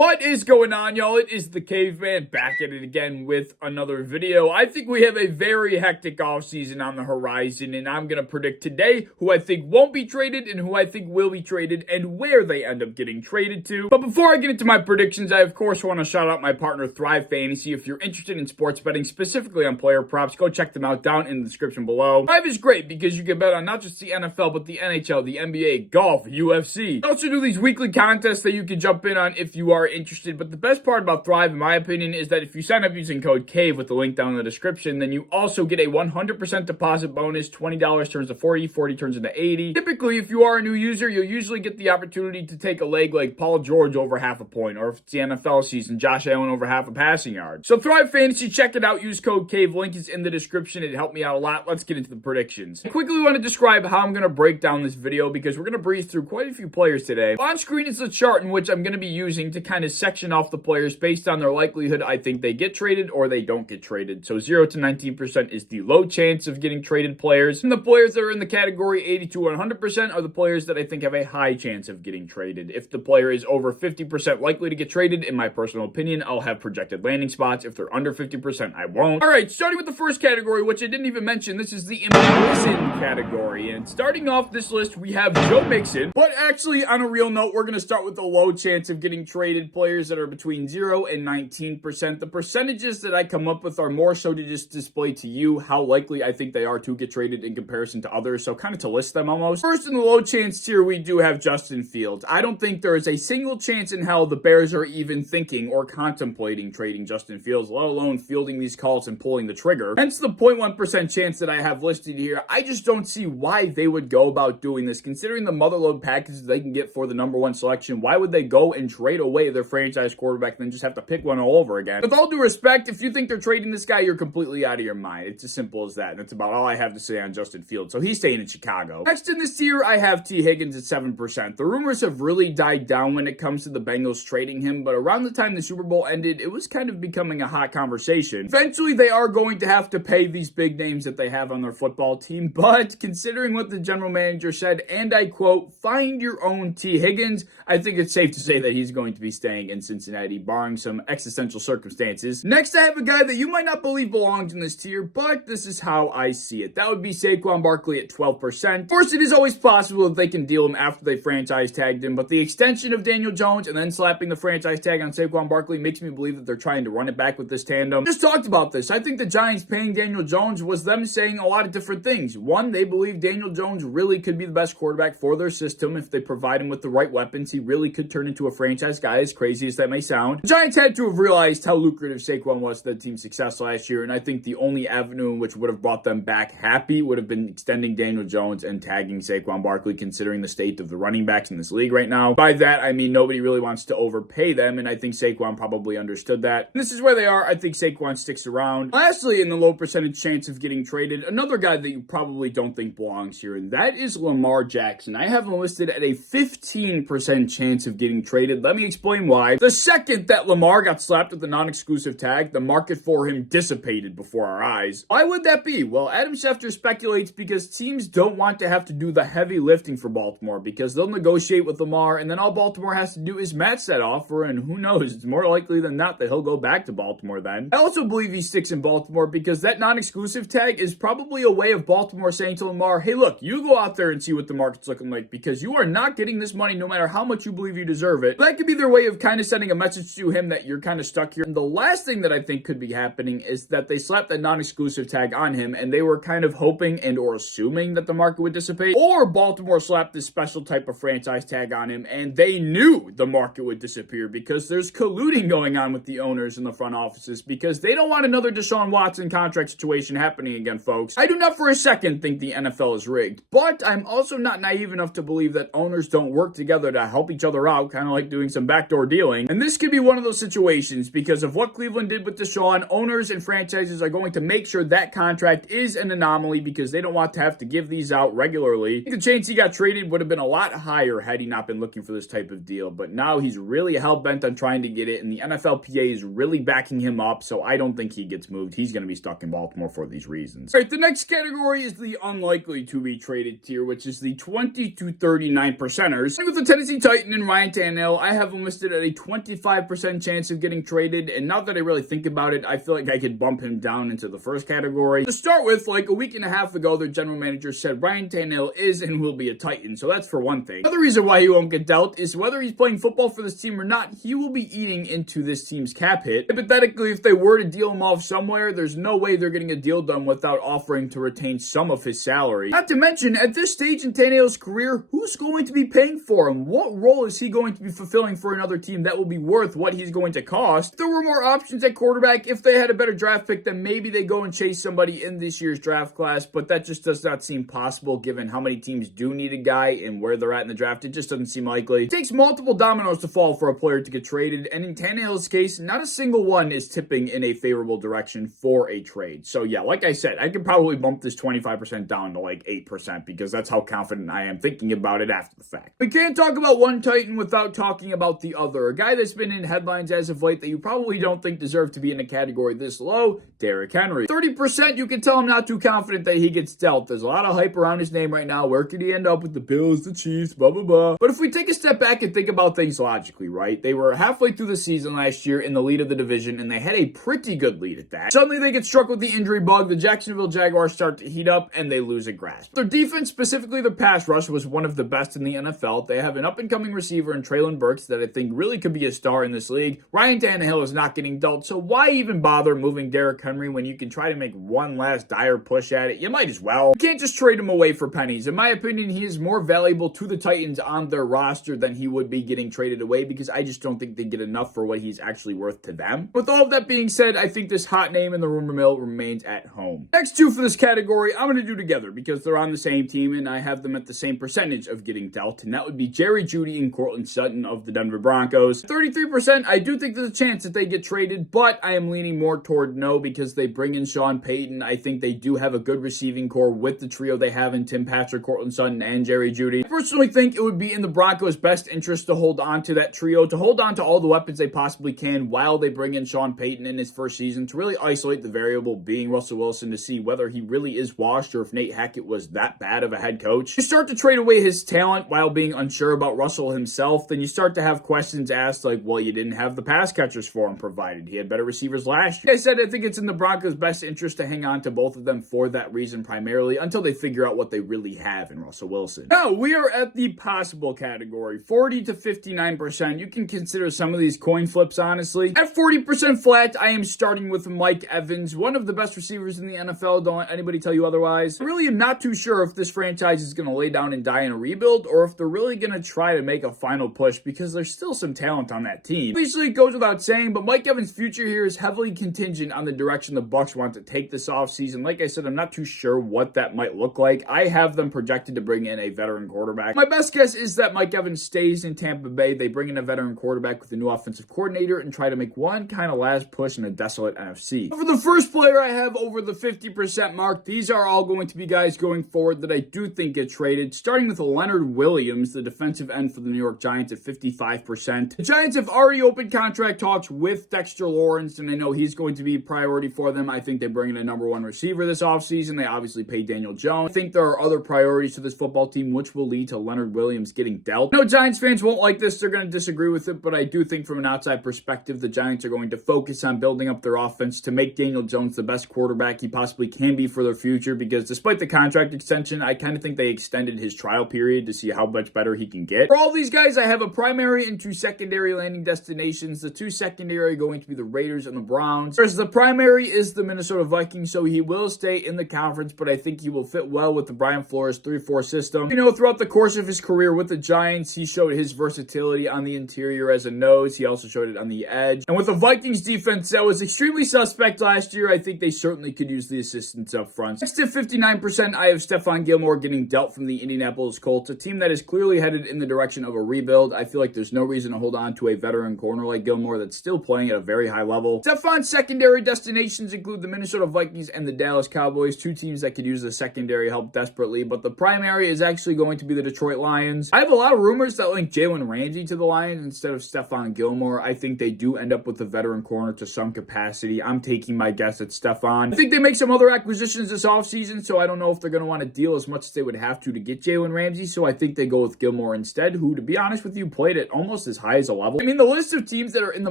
What is going on, y'all? It is the Caveman back at it again with another video. I think we have a very hectic offseason on the horizon, and I'm going to predict today who I think won't be traded and who I think will be traded and where they end up getting traded to. But before I get into my predictions, I of course want to shout out my partner ThriveFantasy. If you're interested in sports betting, specifically on player props, go check them out down in the description below. Thrive is great because you can bet on not just the NFL, but the NHL, the NBA, golf, UFC. I also do these weekly contests that you can jump in on if you are interested. But the best part about Thrive, in my opinion, is that if you sign up using code CAVE with the link down in the description, then you also get a 100% deposit bonus. $20 turns to 40, 40 turns into 80. Typically, if you are a new user, you'll usually get the opportunity to take a leg like Paul George over half a point, or if it's the NFL season, Josh Allen over half a passing yard. So Thrive Fantasy, check it out. Use code CAVE. Link is in the description. It helped me out a lot. Let's get into the predictions. I quickly want to describe how I'm going to break down this video because we're going to breeze through quite a few players today. On screen is the chart in which I'm going to be using to kind of section off the players based on their likelihood I think they get traded or they don't get traded. So 0 to 19% is the low chance of getting traded players. And the players that are in the category 80 to 100% are the players that I think have a high chance of getting traded. If the player is over 50% likely to get traded, in my personal opinion, I'll have projected landing spots. If they're under 50%, I won't. All right, starting with the first category, which I didn't even mention, this is the Imprisoned category. And starting off this list, we have Joe Mixon. But actually, on a real note, we're going to start with the low chance of getting traded players that are between 0 and 19%. The percentages that I come up with are more so to just display to you how likely I think they are to get traded in comparison to others, so kind of to list them almost. First, in the low chance tier, we do have Justin Fields. I don't think there is a single chance in hell the Bears are even thinking or contemplating trading Justin Fields, let alone fielding these calls and pulling the trigger. Hence the 0.1% chance that I have listed here. I just don't see why they would go about doing this. Considering the motherload packages they can get for the number one selection, why would they go and trade away their franchise quarterback and then just have to pick one all over again? With all due respect, if you think they're trading this guy, you're completely out of your mind. It's as simple as that. And that's about all I have to say on Justin Fields. So he's staying in Chicago. Next in this tier, I have T. Higgins at 7%. The rumors have really died down when it comes to the Bengals trading him, but around the time the Super Bowl ended, it was kind of becoming a hot conversation. Eventually, they are going to have to pay these big names that they have on their football team, but considering what the general manager said, and I quote, "Find your own T. Higgins," I think it's safe to say that he's going to be staying in Cincinnati, barring some existential circumstances. Next, I have a guy that you might not believe belongs in this tier, but this is how I see it. That would be Saquon Barkley at 12%. Of course, it is always possible that they can deal him after they franchise tagged him, but the extension of Daniel Jones and then slapping the franchise tag on Saquon Barkley makes me believe that they're trying to run it back with this tandem. Just talked about this. I think the Giants paying Daniel Jones was them saying a lot of different things. One, they believe Daniel Jones really could be the best quarterback for their system. If they provide him with the right weapons, he really could turn into a franchise guy, as crazy as that may sound. The Giants had to have realized how lucrative Saquon was to the team's success last year, and I think the only avenue in which would have brought them back happy would have been extending Daniel Jones and tagging Saquon Barkley, considering the state of the running backs in this league right now. By that, I mean nobody really wants to overpay them, and I think Saquon probably understood that. And this is where they are. I think Saquon sticks around. Lastly, in the low percentage chance of getting traded, another guy that you probably don't think belongs here, and that is Lamar Jackson. I have him listed at a 15% chance of getting traded. Let me explain why. The second that Lamar got slapped with the non-exclusive tag, the market for him dissipated before our eyes. Why would that be? Well, Adam Schefter speculates because teams don't want to have to do the heavy lifting for Baltimore because they'll negotiate with Lamar, and then all Baltimore has to do is match that offer, and who knows, it's more likely than not that he'll go back to Baltimore then. I also believe he sticks in Baltimore because that non-exclusive tag is probably a way of Baltimore saying to Lamar, hey, look, you go out there and see what the market's looking like because you are not getting this money no matter how much you believe you deserve it. That could be their way of kind of sending a message to him that you're kind of stuck here. And the last thing that I think could be happening is that they slapped that non-exclusive tag on him and they were kind of hoping and or assuming that the market would dissipate, or Baltimore slapped this special type of franchise tag on him and they knew the market would disappear because there's colluding going on with the owners in the front offices because they don't want another Deshaun Watson contract situation happening again, folks. I do not for a second think the NFL is rigged, but I'm also not naive enough to believe that owners don't work together to help each other out, kind of like doing some backdoor dealing. And this could be one of those situations because of what Cleveland did with Deshaun. Owners and franchises are going to make sure that contract is an anomaly because they don't want to have to give these out regularly. The chance he got traded would have been a lot higher had he not been looking for this type of deal, but now he's really hell-bent on trying to get it, and the NFLPA is really backing him up, so I don't think he gets moved. He's going to be stuck in Baltimore for these reasons. All right, the next category is the unlikely to be traded tier, which is the 20 to 39 percenters. With the Tennessee Titan and Ryan Tannehill, I have him listed drafted at a 25% chance of getting traded, and now that I really think about it, I feel like I could bump him down into the first category. To start with, like a week and a half ago, their general manager said Ryan Tannehill is and will be a Titan, so that's for one thing. Another reason why he won't get dealt is whether he's playing football for this team or not, he will be eating into this team's cap hit. Hypothetically, if they were to deal him off somewhere, there's no way they're getting a deal done without offering to retain some of his salary. Not to mention, at this stage in Tannehill's career, who's going to be paying for him? What role is he going to be fulfilling for another team that will be worth what he's going to cost? If there were more options at quarterback, if they had a better draft pick, then maybe they go and chase somebody in this year's draft class, but that just does not seem possible given how many teams do need a guy and where they're at in the draft. It just doesn't seem likely. It takes multiple dominoes to fall for a player to get traded, and in Tannehill's case, not a single one is tipping in a favorable direction for a trade. So yeah, like I said, I could probably bump this 25% down to like 8% because that's how confident I am thinking about it after the fact. We can't talk about one Titan without talking about the other. A guy that's been in headlines as of late that you probably don't think deserve to be in a category this low, Derrick Henry. 30%, you can tell I'm not too confident that he gets dealt. There's a lot of hype around his name right now. Where could he end up with the Bills, the Chiefs, blah, blah, blah. But if we take a step back and think about things logically, right? They were halfway through the season last year in the lead of the division, and they had a pretty good lead at that. Suddenly they get struck with the injury bug. The Jacksonville Jaguars start to heat up, and they lose a grasp. Their defense, specifically their pass rush, was one of the best in the NFL. They have an up-and-coming receiver in Treylon Burks that I think really could be a star in this league. Ryan Tannehill is not getting dealt, so why even bother moving Derrick Henry when you can try to make one last dire push at it? You might as well. You can't just trade him away for pennies. In my opinion, he is more valuable to the Titans on their roster than he would be getting traded away because I just don't think they get enough for what he's actually worth to them. With all of that being said, I think this hot name in the rumor mill remains at home. Next two for this category, I'm going to do together because they're on the same team and I have them at the same percentage of getting dealt, and that would be Jerry Jeudy and Courtland Sutton of the Denver Broncos. 33%, I do think there's a chance that they get traded, but I am leaning more toward no because they bring in Sean Payton. I think they do have a good receiving core with the trio they have in Tim Patrick, Courtland Sutton, and Jerry Jeudy. I personally think it would be in the Broncos' best interest to hold on to that trio, to hold on to all the weapons they possibly can while they bring in Sean Payton in his first season, to really isolate the variable being Russell Wilson to see whether he really is washed or if Nate Hackett was that bad of a head coach. You start to trade away his talent while being unsure about Russell himself, then you start to have questions asked like, well, you didn't have the pass catchers for him provided. He had better receivers last year. Like I said, I think it's in the Broncos' best interest to hang on to both of them for that reason primarily until they figure out what they really have in Russell Wilson. Now, we are at the possible category, 40 to 59%. You can consider some of these coin flips, honestly. At 40% flat, I am starting with Mike Evans, one of the best receivers in the NFL. Don't let anybody tell you otherwise. I really am not too sure if this franchise is going to lay down and die in a rebuild or if they're really going to try to make a final push because there's still some talent on that team. Obviously, it goes without saying, but Mike Evans' future here is heavily contingent on the direction the Bucs want to take this offseason. Like I said, I'm not too sure what that might look like. I have them projected to bring in a veteran quarterback. My best guess is that Mike Evans stays in Tampa Bay. They bring in a veteran quarterback with a new offensive coordinator and try to make one kind of last push in a desolate NFC. For the first player I have over the 50% mark, these are all going to be guys going forward that I do think get traded, starting with Leonard Williams, the defensive end for the New York Giants at 55%. The Giants have already opened contract talks with Dexter Lawrence, and I know he's going to be a priority for them. I think they bring in a number one receiver this offseason. They obviously pay Daniel Jones. I think there are other priorities to this football team, which will lead to Leonard Williams getting dealt. No, Giants fans won't like this. They're going to disagree with it, but I do think from an outside perspective, the Giants are going to focus on building up their offense to make Daniel Jones the best quarterback he possibly can be for their future, because despite the contract extension, I kind of think they extended his trial period to see how much better he can get. For all these guys, I have a primary and two secondary landing destinations. The two secondary are going to be the Raiders and the Browns. Whereas the primary is the Minnesota Vikings, so he will stay in the conference, but I think he will fit well with the Brian Flores 3-4 system. You know, throughout the course of his career with the Giants, he showed his versatility on the interior as a nose. He also showed it on the edge. And with the Vikings defense that was extremely suspect last year, I think they certainly could use the assistance up front. Next to 59%, I have Stephon Gilmore getting dealt from the Indianapolis Colts, a team that is clearly headed in the direction of a rebuild. I feel like there's no reason to hold on to a veteran corner like Gilmore that's still playing at a very high level. Stephon's secondary destinations include the Minnesota Vikings and the Dallas Cowboys, two teams that could use the secondary help desperately, but the primary is actually going to be the Detroit Lions. I have a lot of rumors that link Jalen Ramsey to the Lions instead of Stephon Gilmore. I think they do end up with a veteran corner to some capacity. I'm taking my guess at Stephon. I think they make some other acquisitions this offseason, so I don't know if they're going to want to deal as much as they would have to get Jalen Ramsey, so I think they go with Gilmore instead, who, to be honest with you, played at almost as high as a level. I mean, the list of teams that are in the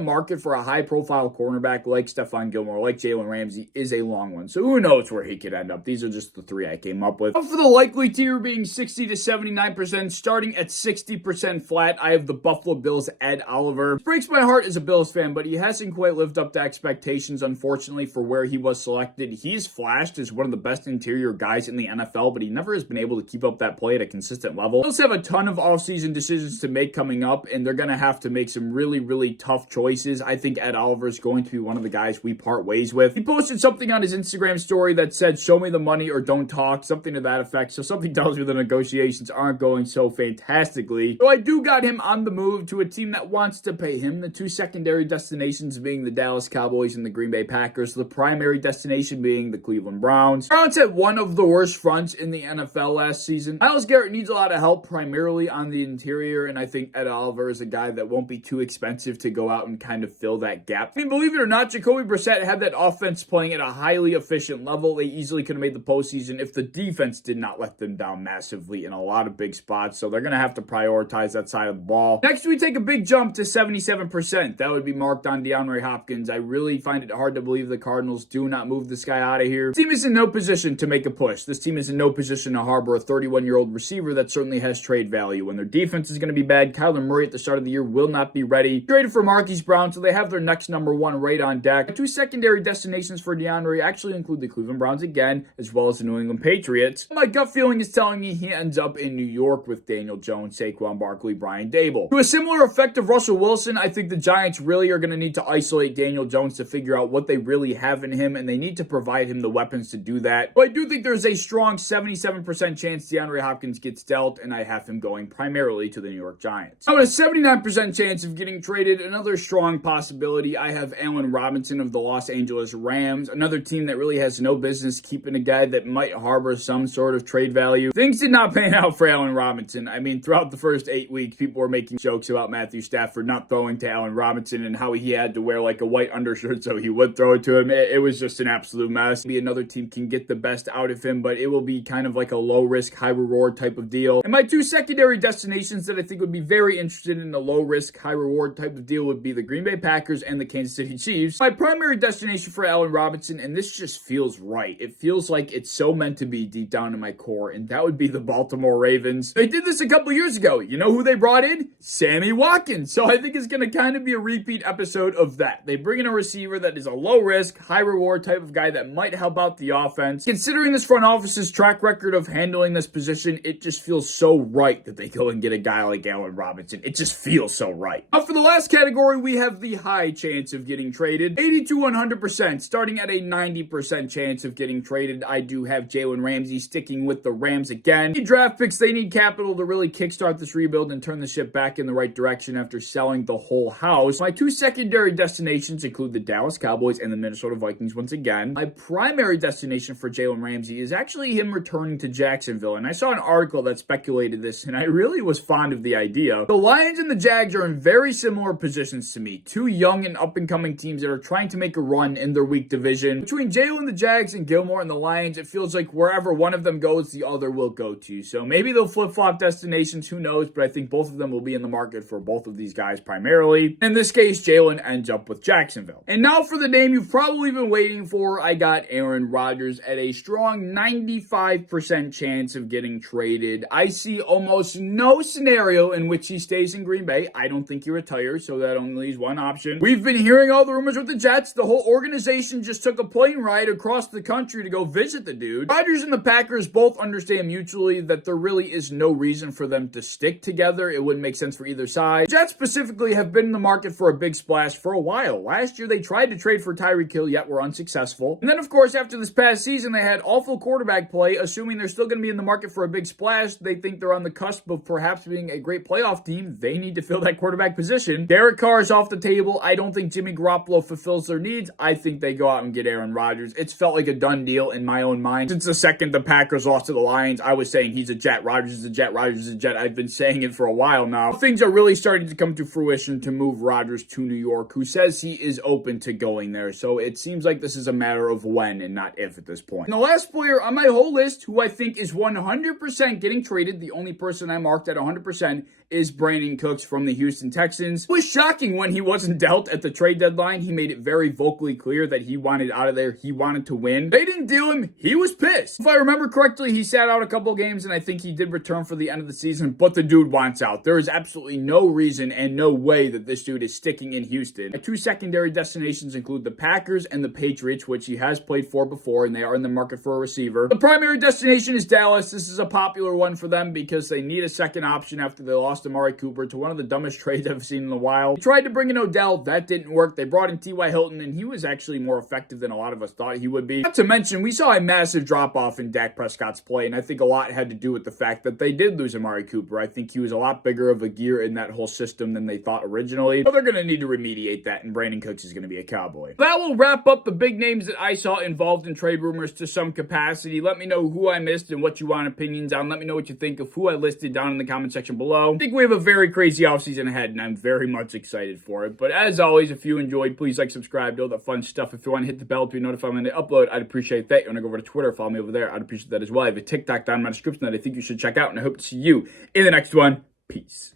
market for a high-profile cornerback like Stephon Gilmore, like Jalen Ramsey, is a long one. So who knows where he could end up. These are just the three I came up with. For the likely tier being 60 to 79%, starting at 60% flat, I have the Buffalo Bills' Ed Oliver. It breaks my heart as a Bills fan, but he hasn't quite lived up to expectations, unfortunately, for where he was selected. He's flashed as one of the best interior guys in the NFL, but he never has been able to keep up that play at a consistent level. Bills have a ton of offseason decisions to make coming up, and they're going to have to make some really, really tough choices. I think Ed Oliver is going to be one of the guys we part ways with. He posted something on his Instagram story that said, "Show me the money or don't talk," something to that effect. So something tells me the negotiations aren't going so fantastically. So I do got him on the move to a team that wants to pay him. The two secondary destinations being the Dallas Cowboys and the Green Bay Packers. The primary destination being the Cleveland Browns. Browns had one of the worst fronts in the NFL last season. Myles Garrett needs a lot of help, primarily on the interior, and I think Ed Oliver is a guy that won't be too expensive to go out and kind of fill that gap. I mean, believe it or not, Jacoby Brissett had that offense playing at a highly efficient level. They easily could have made the postseason if the defense did not let them down massively in a lot of big spots, so they're going to have to prioritize that side of the ball. Next, we take a big jump to 77%. That would be marked on DeAndre Hopkins. I really find it hard to believe the Cardinals do not move this guy out of here. This team is in no position to make a push. This team is in no position to harbor a 31-year-old receiver that certainly has trade value. When their defense is going to be bad, Kyler Murray at the start of the year will not be ready. Traded for Marquise Brown, so they have their next number one right on deck. Two secondary destinations for DeAndre actually include the Cleveland Browns again, as well as the New England Patriots. My gut feeling is telling me he ends up in New York with Daniel Jones, Saquon Barkley, Brian Dable. To a similar effect of Russell Wilson, I think the Giants really are going to need to isolate Daniel Jones to figure out what they really have in him, and they need to provide him the weapons to do that. But I do think there's a strong 77% chance DeAndre Hopkins gets dealt, and I have him going primarily to the New York Giants. Now, with a 79% chance of getting traded, another strong possibility, I have Allen Robinson of the Los Angeles Rams, another team that really has no business keeping a guy that might harbor some sort of trade value. Things did not pan out for Allen Robinson. I mean, throughout the first 8 weeks, people were making jokes about Matthew Stafford not throwing to Allen Robinson and how he had to wear like a white undershirt so he would throw it to him. It was just an absolute mess. Maybe another team can get the best out of him, but it will be kind of like a low risk, high reward type of deal. And my two secondary destinations that I think would be very interested in a low risk, high reward type of deal would be the Green Bay Packers and the Kansas City Chiefs. My primary destination for Allen Robinson, and this just feels right. It feels like it's so meant to be deep down in my core, and that would be the Baltimore Ravens. They did this a couple years ago. You know who they brought in? Sammy Watkins. So I think it's going to kind of be a repeat episode of that. They bring in a receiver that is a low risk, high reward type of guy that might help out the offense. Considering this front office's track record of handling this position, it just feels so right that they go and get a guy like Allen Robinson. It just feels so right. Now for the last category, we have the high chance of getting traded. 80 to 100%, starting at a 90% chance of getting traded. I do have Jalen Ramsey sticking with the Rams again. They need draft picks, they need capital to really kickstart this rebuild and turn the ship back in the right direction after selling the whole house. My two secondary destinations include the Dallas Cowboys and the Minnesota Vikings once again. My primary destination for Jalen Ramsey is actually him returning to Jacksonville, and I saw an article that speculated this, and I really was fond of the idea. The Lions and the Jags are in very similar positions to me. Two young and up-and-coming teams that are trying to make a run in their weak division. Between Jalen, the Jags, and Gilmore and the Lions, it feels like wherever one of them goes, the other will go to. So maybe they'll flip-flop destinations, who knows, but I think both of them will be in the market for both of these guys primarily. In this case, Jalen ends up with Jacksonville. And now for the name you've probably been waiting for, I got Aaron Rodgers at a strong 95% chance of getting traded. I see almost no scenario in which he stays in Green Bay. I don't think he retires, so that only leaves one option. We've been hearing all the rumors with the Jets. The whole organization just took a plane ride across the country to go visit the dude. Rodgers and the Packers both understand mutually that there really is no reason for them to stick together. It wouldn't make sense for either side. The Jets specifically have been in the market for a big splash for a while. Last year, they tried to trade for Tyreek Hill, yet were unsuccessful. And then, of course, after this past season, they had awful quarterback play. Assuming they're still going to be in the market for a big splash, they think they're on the cusp of perhaps being a great playoff team. They need to fill that quarterback position. Derek Carr is off the table. I don't think Jimmy Garoppolo fulfills their needs. I think they go out and get Aaron Rodgers. It's felt like a done deal in my own mind. Since the second the Packers lost to the Lions, I was saying he's a Jet, Rodgers is a Jet, Rodgers is a Jet. I've been saying it for a while now. Things are really starting to come to fruition to move Rodgers to New York, who says he is open to going there. So it seems like this is a matter of when and not if at this point. And the last player on my whole list who I think is 100% getting traded, the only person I marked at 100%, is Brandon Cooks from the Houston Texans. It was shocking when he wasn't dealt at the trade deadline. He made it very vocally clear that he wanted out of there. He wanted to win. They didn't deal him. He was pissed. If I remember correctly, he sat out a couple games, and I think he did return for the end of the season, but the dude wants out. There is absolutely no reason and no way that this dude is sticking in Houston. Two secondary destinations include the Packers and the Patriots, which he has played for before, and they are in the market for a receiver. The primary destination is Dallas. This is a popular one for them because they need a second option after they lost Amari Cooper to one of the dumbest trades I've seen in a while. They tried to bring in Odell. That didn't work. They brought in T.Y. Hilton, and he was actually more effective than a lot of us thought he would be. Not to mention, we saw a massive drop-off in Dak Prescott's play, and I think a lot had to do with the fact that they did lose Amari Cooper. I think he was a lot bigger of a gear in that whole system than they thought originally. So they're going to need to remediate that, and Brandon Cooks is going to be a Cowboy. That will wrap up the big names that I saw involved in trade rumors to some capacity. Let me know who I missed and what you want opinions on. Let me know what you think of who I listed down in the comment section below. I think we have a very crazy offseason ahead, and I'm very much excited for it. But as always, if you enjoyed, please like, subscribe, do all that fun stuff. If you want to hit the bell to be notified when they upload, I'd appreciate that. You want to go over to Twitter, follow me over there, I'd appreciate that as well. I have a TikTok down in my description that I think you should check out, and I hope to see you in the next one. Peace.